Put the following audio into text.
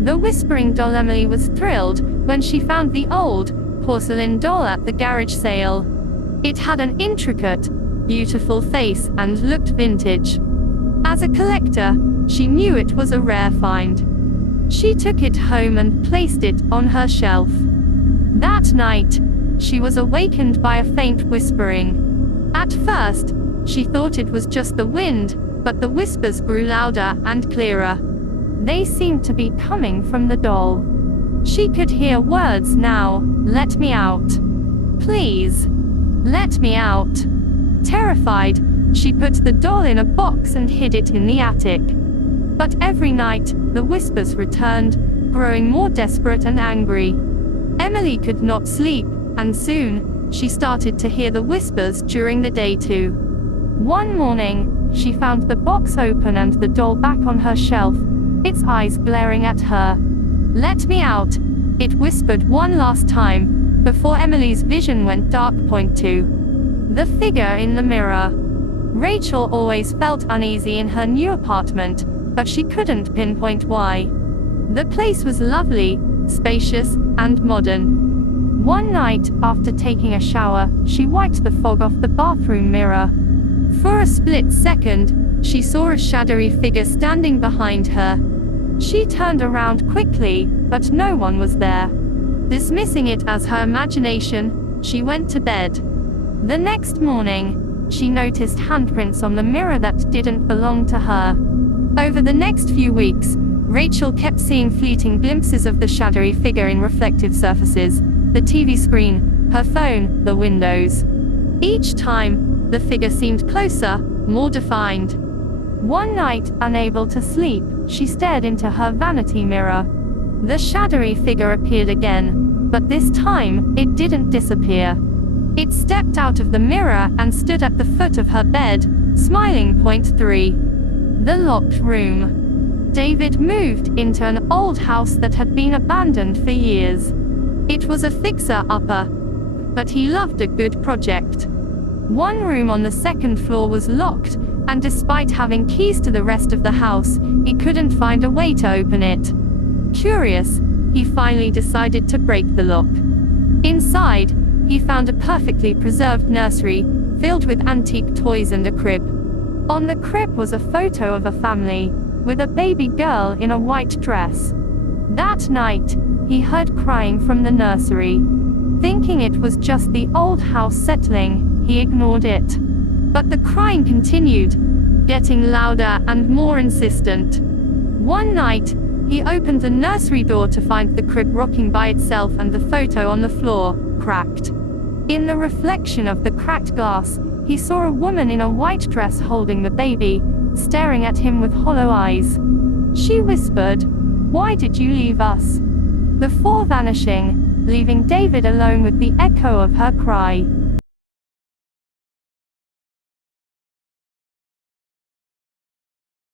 The whispering doll Emily was thrilled when she found the old porcelain doll at the garage sale. It had an intricate, beautiful face and looked vintage. As a collector, she knew it was a rare find. She took it home and placed it on her shelf. That night, she was awakened by a faint whispering. At first, she thought it was just the wind, but the whispers grew louder and clearer. They seemed to be coming from the doll. She could hear words now. "Let me out. Please. Let me out." Terrified, she put the doll in a box and hid it in the attic. But every night, the whispers returned, growing more desperate and angry. Emily could not sleep, and soon, she started to hear the whispers during the day too. One morning, she found the box open and the doll back on her shelf, its eyes glaring at her. "Let me out," it whispered one last time, before Emily's vision went dark. Point 2. The figure in the mirror. Rachel always felt uneasy in her new apartment, but she couldn't pinpoint why. The place was lovely, spacious, and modern. One night, after taking a shower, she wiped the fog off the bathroom mirror. For a split second, she saw a shadowy figure standing behind her. She turned around quickly, but no one was there. Dismissing it as her imagination, she went to bed. The next morning, she noticed handprints on the mirror that didn't belong to her. Over the next few weeks, Rachel kept seeing fleeting glimpses of the shadowy figure in reflective surfaces, the TV screen, her phone, the windows. Each time, the figure seemed closer, more defined. One night, unable to sleep, she stared into her vanity mirror. The shadowy figure appeared again, but this time, it didn't disappear. It stepped out of the mirror and stood at the foot of her bed, smiling. Point 3. The locked room. David moved into an old house that had been abandoned for years. It was a fixer-upper, but he loved a good project. One room on the second floor was locked, and despite having keys to the rest of the house, he couldn't find a way to open it. Curious, he finally decided to break the lock. Inside, he found a perfectly preserved nursery, filled with antique toys and a crib. On the crib was a photo of a family, with a baby girl in a white dress. That night, he heard crying from the nursery. Thinking it was just the old house settling, he ignored it. But the crying continued, getting louder and more insistent. One night, he opened the nursery door to find the crib rocking by itself and the photo on the floor, cracked. In the reflection of the cracked glass, he saw a woman in a white dress holding the baby, staring at him with hollow eyes. She whispered, "Why did you leave us?" before vanishing, leaving David alone with the echo of her cry.